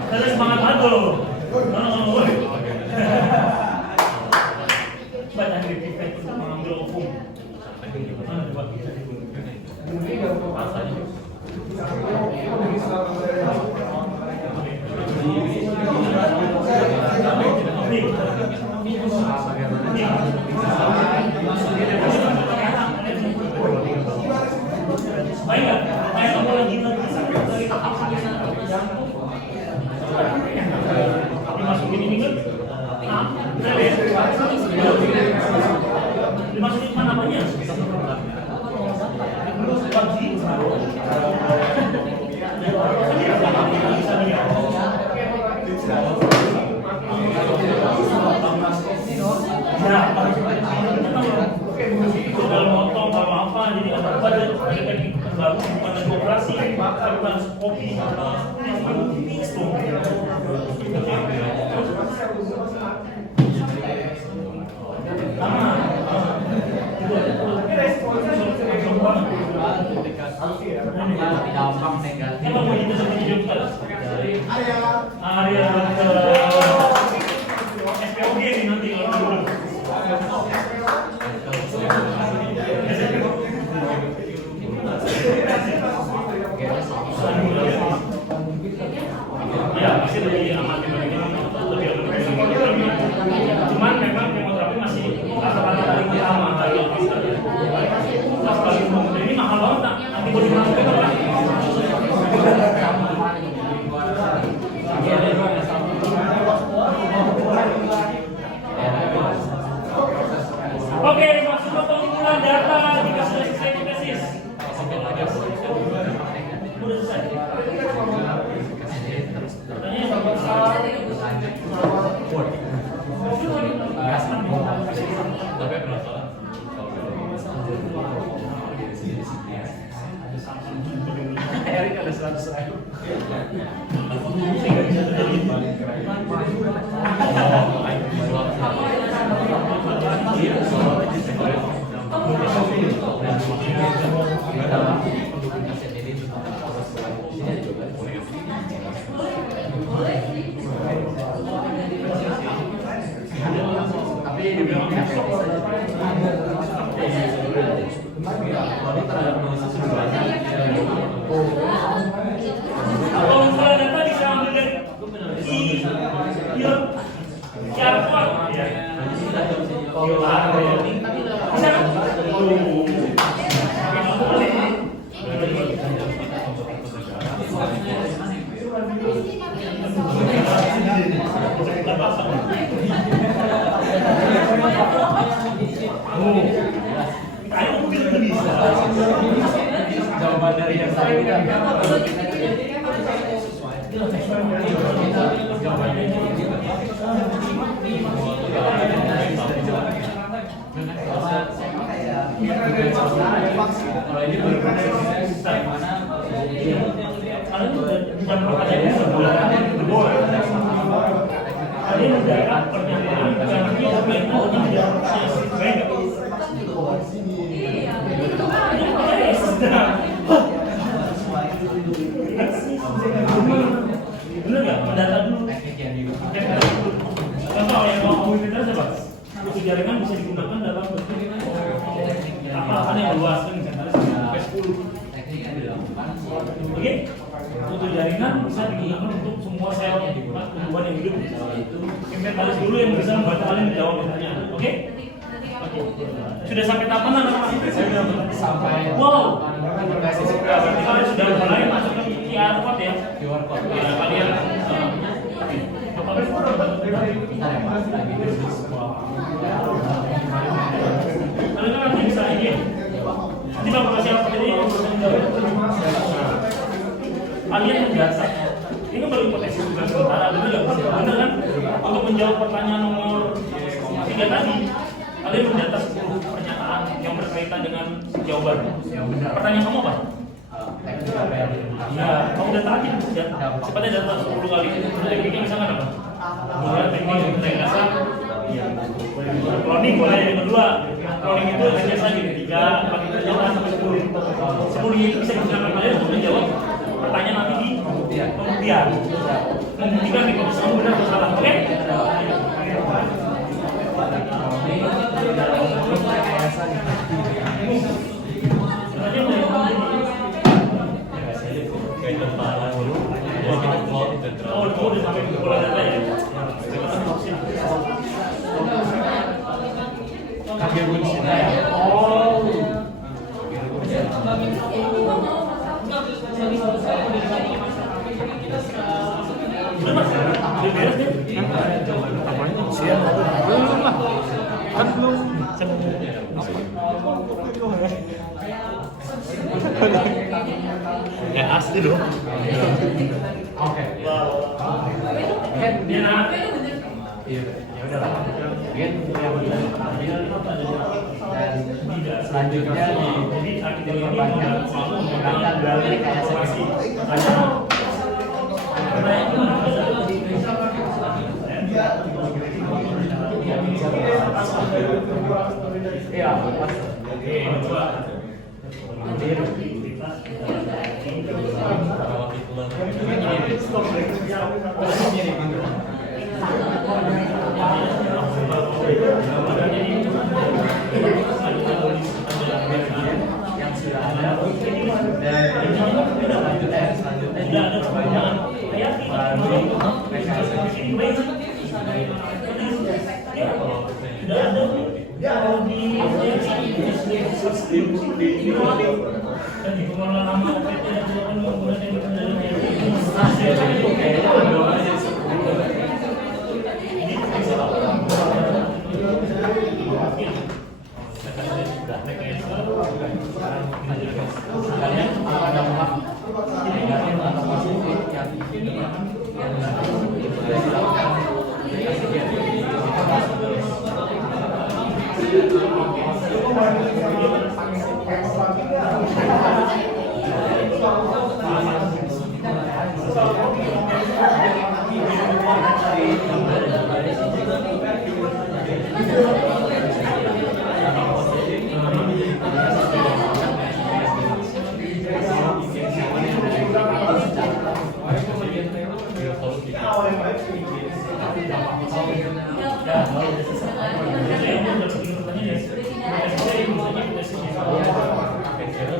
Karena semangat banget loh. Banyak kritik untuk mengambil hukum. Dimasukin ini kan? Dimasukin mana namanya? Dalam motong kalau apa jadi ada baru bukan operasi bukan kopi mix tuh dampak negatif emang mau kita seperti dokter Arya SPOG nih nanti kalau ya pasti lebih aman cuman memang kemoterapi masih kata-kata paling utama ini mahal banget antibody Erik ada 100.000. Kalau misalnya data bisa ambil dari Yarpot, ya. Bisa kan? Kayak mobil itu bisa. Jawaban dari yang saya Kalau ini kalian mendapat pernyataan bener nggak? Mendata dulu. Contoh yang mau kita siapa? Suku jaringan bisa digunakan dalam bentuk apa yang luas kan misalnya sampai 10. Oke? Untuk jaringan bisa digunakan untuk semua sel tumbuhan yang hidup. Inventaris dulu yang bisa membantu kalian menjawab pertanyaan. Oke? Sudah sampai tahap mana? sampai Wow. Berarti kalian sudah mulai masuk ke QR code ya. QR code. Ya, kalian kalian kan nanti bisa ini. Nanti Bapak kasih apa tadi? Kalian biasa. Ini baru potensi tugas sementara, betul nggak? Benar kan? Untuk menjawab pertanyaan nomor 3 tadi, kalian mendata 10 pernyataan yang berkaitan dengan jawaban. Pertanyaan kamu apa? Ya, kamu udah tadi cepatnya data 10 kali. Tekniknya misalkan apa? Kemudian teknik dasar. Cloning boleh yang kedua. Cloning itu hanya saja 3, 4 pernyataan sampai 10. 10 itu bisa digunakan kalian untuk menjawab pertanyaan nanti di pembuktian. Membuktikan nih kalau kamu benar atau salah. Oke? Oh, udah sampai bola data ya? Kakek Bunsina ya? Oh. Belum lah. Kan belum. Ya asli dong. Oke. Iya, ya udah lah. Mungkin yang dan selanjutnya diperbanyak menggunakan dari rekayasa iya, yang sudah ada dan selanjutnya diperbanyak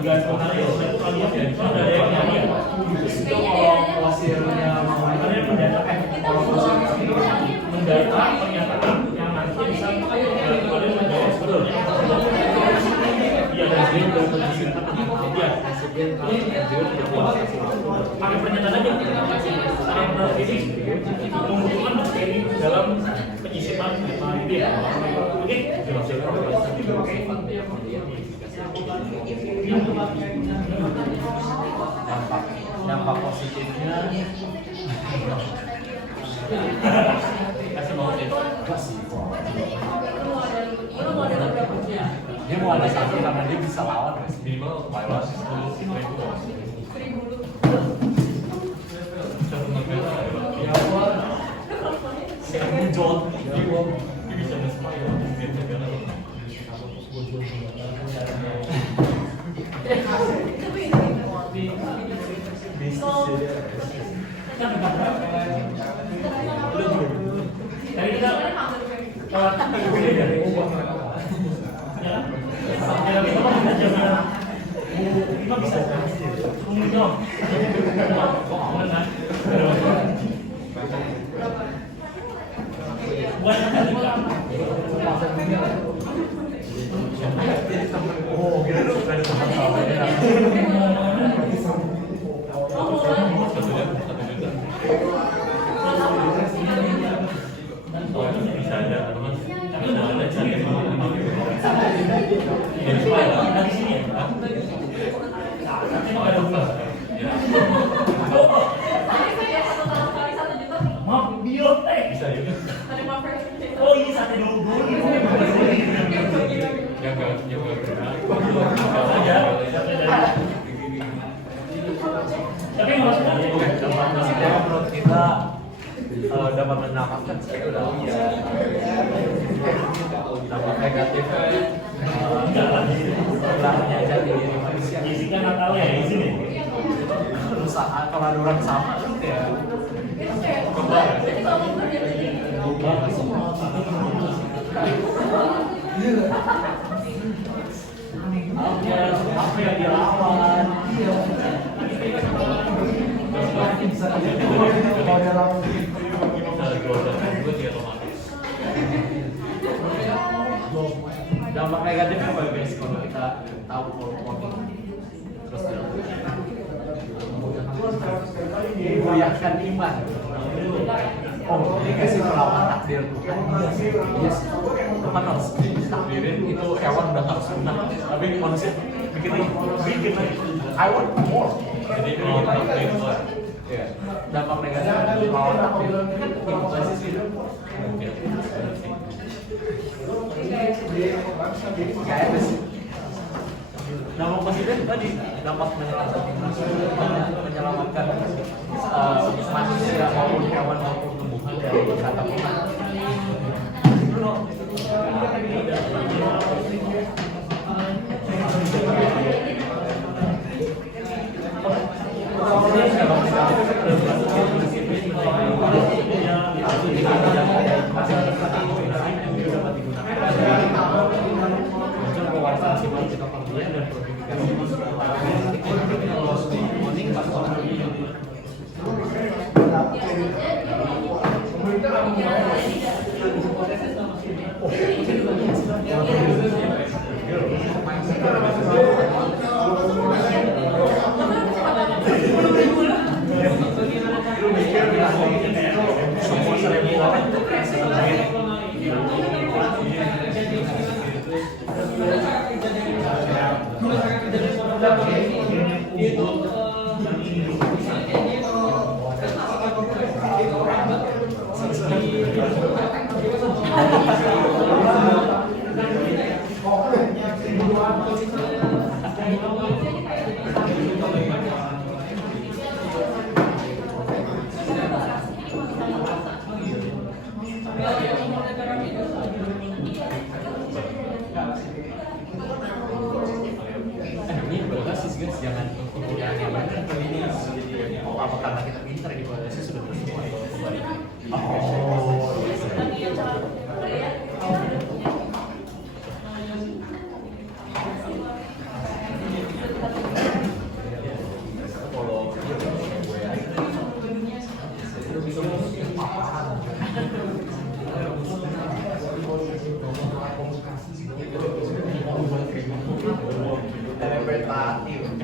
dugaan sebenarnya setelah itu kalian itu ada yang nyanyi ya. Itu kalau hasilnya mau Kalian mendata pernyataan yang nanti bisa kalian menjawab sebelumnya. Iya dan dia udah posisi iya. Pakai pernyataan aja. Karena ini membutuhkan materi dalam penyisipan dia. Oke. dampak positifnya kasih mau dia mau ada satu karena dia bisa lawan minimal lewat 1000 John bisa Tadi kita oh ini sate dulu tapi maksudnya menurut kita dapat menyelamatkan sih udah dampak negatifnya belakangnya jadi manusia isikan Natal ya di sini perusahaan kalau ada orang sama kan ya apa yang dilawan dampak negatifnya apa guys kalau kita tahu voting terus memulihkan iman. Oh, ini kasih melawan takdir Tuhan. Yes, Tuhan harus takdirin itu hewan udah harus menang. Tapi manusia bikin lagi. I want more. Jadi melawan takdir Tuhan. Ya, dampak negatif melawan takdir implikasi sih. Kayak apa sih? Dampak positif tadi dapat menyelamatkan manusia maupun hewan maupun tumbuhan dari kata Tuhan. Ini berbasis guys, jangan penggunaan yang benar. Ini apa karena kita pintar di Indonesia sudah bersesuai. Oh.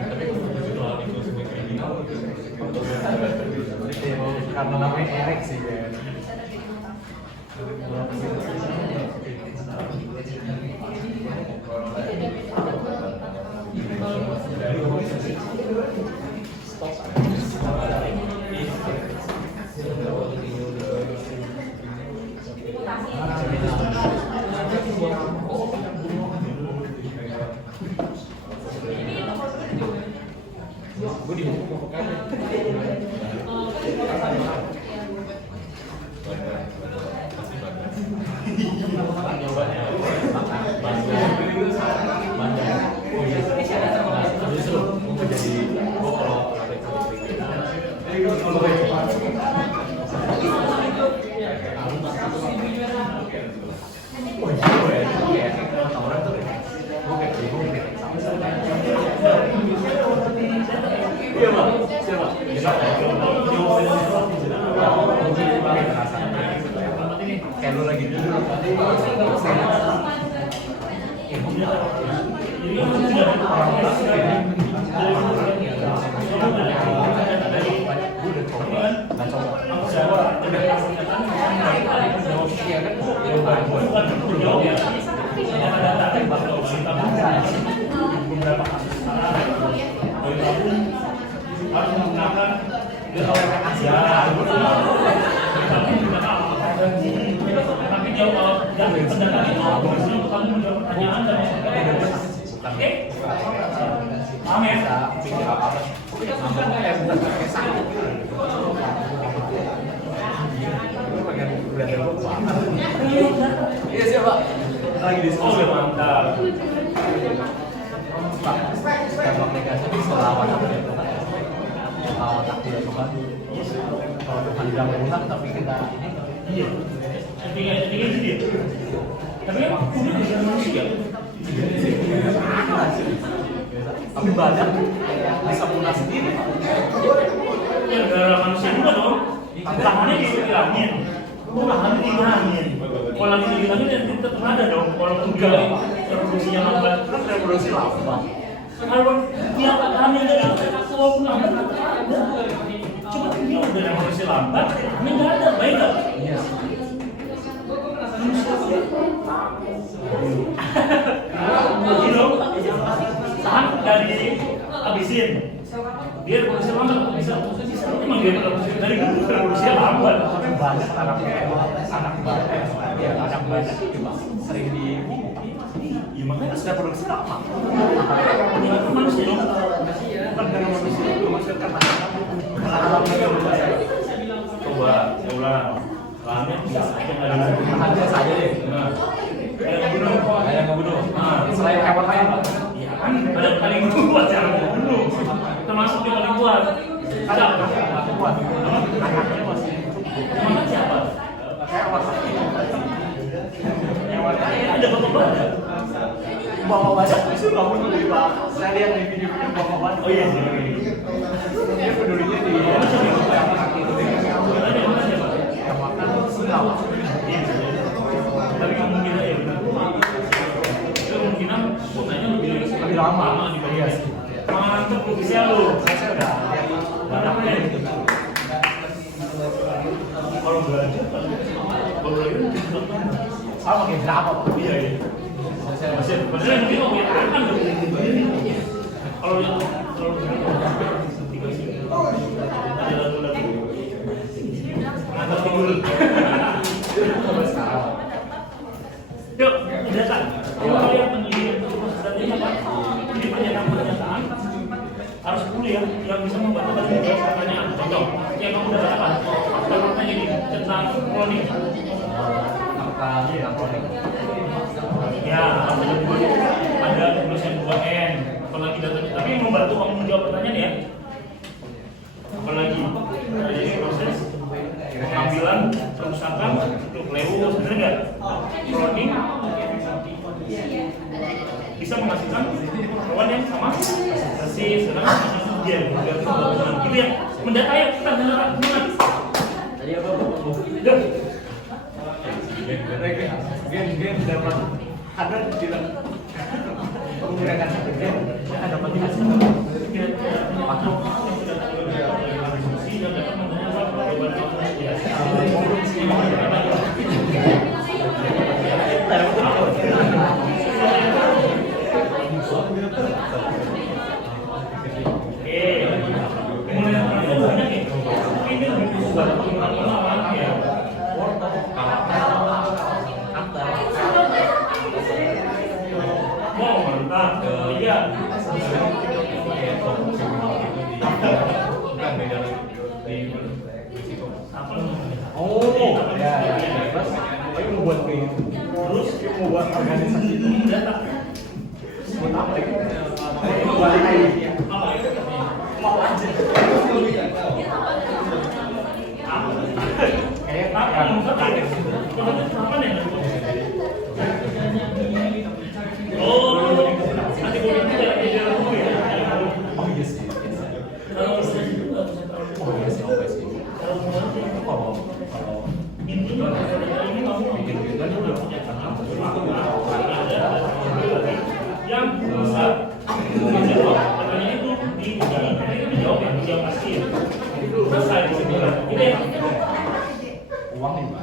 Tapi kalau itu sebagai kriminal, karena namanya Erik sih ya. Gue dihukum apa kayak lu lagi dulu harus menggunakan tapi jawab yang pendataan itu untuk kamu menjawab pertanyaan dan oke paham ya? Iya siapa? Lagi diskusi. Oh mantap. Tembak negatif bisa lawan apa itu kan? Lawan takdir itu kan? Kalau Tuhan bilang menang tapi kita ini Iya. Ketiga gitu. Tapi emang publik juga manusia. tapi badan bisa punah sendiri. Ya gara manusia juga dong. Tangannya dihilangin. Tangannya dihilangin. Kalau lagi dihilangin ya tetap ada dong. Kalau enggak reproduksinya lambat. Kan reproduksi lambat. Kalau dia hamil dari walaupun lambat ada. Cuma dia udah reproduksi lambat, hamil nggak ada. Baik nggak? Iya. Gitu. Tahan dari habisin. Dia reproduksi lambat bisa. Emang dia reproduksi dari dulu reproduksi lambat. Tapi banyak anak banyak cuma sering di Ya makanya harus reproduksi lama. Ini kan manusia dong. Bukan karena manusia itu manusia karena coba saya ulang. Lamen biasa aja nggak ada. biasa aja deh. Nah, ada yang ngebunuh. Nah, Selain hewan lain Pak. iya kan ada paling kuat cara ngebunuh. Termasuk yang paling kuat. Ada Aku buat anaknya masih makan siapa? hewan. Hewan Ada bapak-bapak. bawa banyak itu nggak bunuh di Pak. Saya lihat di video bawa banyak. Oh iya. Dia pedulinya di yang kaki itu yang makan singa. Tapi kemungkinan ya benar. Kemungkinan botanya lebih lama. Iya sih. Mantap bisa lu. Saya udah lihat Barangnya gitu. Kalau belajar kan sama kayak berapa Pak? iya. Masih padahal yang kita punya akan dong. Kalau ada lagu-lagu ngantar tidur. Yuk, udah kan? Kalau yang penelitian itu sebenarnya apa? Jadi pernyataan harus kuliah yang bisa membantu dalam pertanyaan. Contoh, yang kamu udah katakan, fakta-faktanya ini tentang cloning. Ya, ada tulisan 2N. Apalagi data, tapi yang membantu kamu menjawab pertanyaan ya. Apalagi jadi proses pengambilan, perusakan, untuk lewu, bener nggak? Cloning bisa menghasilkan hewan yang sama persis, sedangkan dia gitu ya. Mendata ya, kita mendata benar. Tadi apa? Game dapat ada bilang menggunakan satu game ada dapat hasil. mau buat organisasi itu data. Buat apa ya? Buat kayak mau aja. Kayak Apa yang kaget? Kenapa nih? Oh, nanti boleh tidak di dalam buku ya? oh iya sih. Kalau saya juga bisa tahu. Oh iya sih, oke sih. Kalau Ini kamu bikin kita udah punya kanal yang bisa menjawab katanya itu di dalam itu dijawab yang dia pasti ya itu selesai di sini ini ya uang nih, Pak.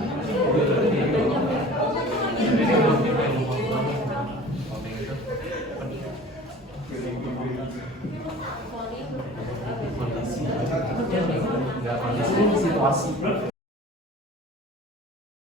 Kondisi situasi